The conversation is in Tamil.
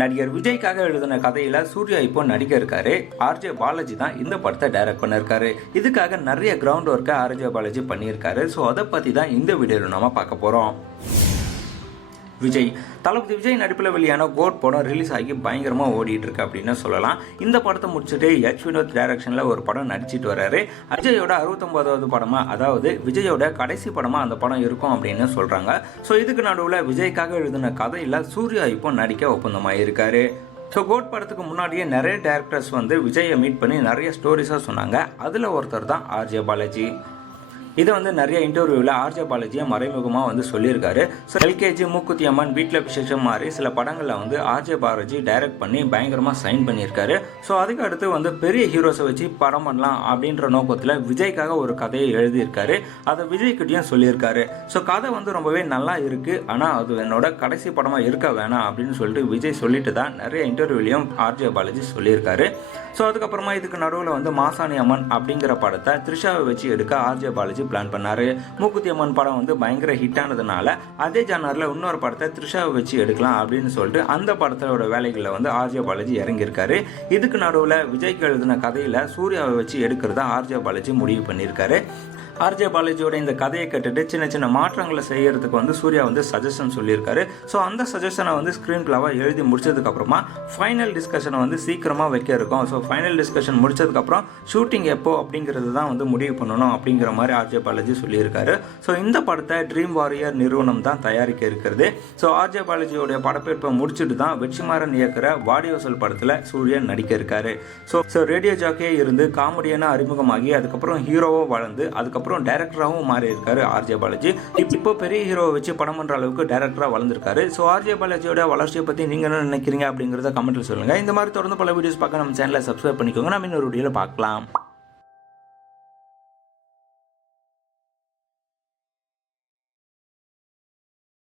நடிகர் விஜய்க்காக எழுதின கதையில சூர்யா இப்போ நடிக்க இருக்காரு. ஆர்ஜே பாலாஜி தான் இந்த படத்தை டைரக்ட் பண்ணிருக்காரு. இதுக்காக நிறைய கிரவுண்ட் ஒர்க்கை ஆர்ஜே பாலாஜி பண்ணியிருக்காரு. ஸோ அதை பத்தி தான் இந்த வீடியோவில் நம்ம பார்க்க போறோம். விஜய். தளபதி விஜய் நடிப்பில் வெளியான கோட் படம் ரிலீஸ் ஆகி பயங்கரமாக ஓடிட்டு இருக்கு அப்படின்னு சொல்லலாம். இந்த படத்தை முடிச்சுட்டு யஷ் வினோத் டைரக்ஷனில் ஒரு படம் நடிச்சிட்டு வராரு அஜயோட அறுபத்தொன்பதாவது படமா அதாவது விஜயோட கடைசி படமா அந்த படம் இருக்கும் அப்படின்னு சொல்றாங்க. ஸோ இதுக்கு நடுவில் விஜய்க்காக எழுதின கதையில் சூர்யா இப்போ நடிக்க ஒப்பந்தமாக இருக்காரு. ஸோ கோட் படத்துக்கு முன்னாடியே நிறைய டேரக்டர்ஸ் வந்து விஜயை மீட் பண்ணி நிறைய ஸ்டோரிஸாக சொன்னாங்க. அதில் ஒருத்தர் தான் ஆர்ஜே பாலாஜி. இதை வந்து நிறைய இன்டர்வியூவில் ஆர்ஜே பாலாஜியை மறைமுகமாக வந்து சொல்லியிருக்காரு. ஸோ எல்கேஜி மூக்குத்தி அம்மன் வீட்டில் விசேஷம் மாதிரி சில படங்களில் வந்து ஆர்ஜே பாலாஜி டைரக்ட் பண்ணி பயங்கரமாக சைன் பண்ணியிருக்காரு. ஸோ அதுக்கு அடுத்து வந்து பெரிய ஹீரோஸை வச்சு படம் பண்ணலாம் அப்படின்ற நோக்கத்தில் விஜய்க்காக ஒரு கதையை எழுதியிருக்காரு. அதை விஜய்கிட்டையும் சொல்லியிருக்காரு. ஸோ கதை வந்து ரொம்பவே நல்லா இருக்குது ஆனால் அது என்னோட கடைசி படமாக இருக்க வேணாம் அப்படின்னு சொல்லிட்டு விஜய் சொல்லிட்டு தான் நிறைய இன்டர்வியூலையும் ஆர்ஜே பாலாஜி சொல்லியிருக்காரு. ஸோ அதுக்கப்புறமா இதுக்கு நடுவில் வந்து மாசாணி அம்மன் அப்படிங்கிற படத்தை த்ரிஷாவை வச்சு எடுக்க ஆர்ஜே பாலாஜி பிளான் பண்ணார். மூக்குத்தி அம்மன் படம் வந்து பயங்கர ஹிட் ஆனதுனால அதே ஜானரில் இன்னொரு படத்தை த்ரிஷாவை வச்சு எடுக்கலாம் அப்படின்னு சொல்லிட்டு அந்த படத்தோட வேலைகளில் வந்து ஆர்ஜே பாலாஜி இறங்கியிருக்காரு. இதுக்கு நடுவில் விஜய்க்கு எழுதின கதையில் சூர்யாவை வச்சு எடுக்கிறதா ஆர்ஜே பாலாஜி முடிவு பண்ணியிருக்காரு. ஆர்ஜே பாலாஜியோட இந்த கதையை கேட்டுட்டு சின்ன சின்ன மாற்றங்களை செய்யறதுக்கு வந்து சூர்யா வந்து சஜஷன் சொல்லியிருக்காரு. ஸோ அந்த சஜஷனை வந்து ஸ்க்ரீன் பிளாவாக எழுதி முடிச்சதுக்கு அப்புறமா ஃபைனல் டிஸ்கஷனை வந்து சீக்கிரமாக வைக்க இருக்கும். ஸோ ஃபைனல் டிஸ்கஷன் முடிச்சதுக்கப்புறம் ஷூட்டிங் எப்போ அப்படிங்கிறது தான் வந்து முடிவு பண்ணணும் அப்படிங்கிற மாதிரி ஆர்ஜே பாலாஜி சொல்லியிருக்காரு. ஸோ இந்த படத்தை ட்ரீம் வாரியர் நிறுவனம் தான் தயாரிக்க இருக்கிறது. ஸோ ஆர்ஜே பாலாஜியோடைய படப்பிடிப்பை முடிச்சுட்டு தான் வெற்றிமாறன் இயக்கிற வாடியோசல் படத்தில் சூரியன் நடிக்க இருக்காரு. ஸோ ஸோ ரேடியோ ஜாக்கியே இருந்து காமெடியான அறிமுகமாகி அதுக்கப்புறம் ஹீரோவாக வளர்ந்து அதுக்கப்புறம் டேரக்டராகவும் மாறி இருக்காரு ஆர்ஜே பாலாஜி. இப்போ பெரிய ஹீரோவை வச்சு படம் பண்ணுற அளவுக்கு டேரக்டரா வளர்ந்துருக்காரு. ஸோ ஆர்ஜே பாலாஜியோட வளர்ச்சியை பத்தி நீங்க என்ன நினைக்கிறீங்க அப்படிங்கறத கமெண்ட்டில் சொல்லுங்க. இந்த மாதிரி தொடர்ந்து பல வீடியோஸ் பார்க்க நம்ம சேனலை சப்ஸ்கிரைப் பண்ணிக்கோங்க. நம்ம இன்னொரு வீடியோவில் பார்க்கலாம்.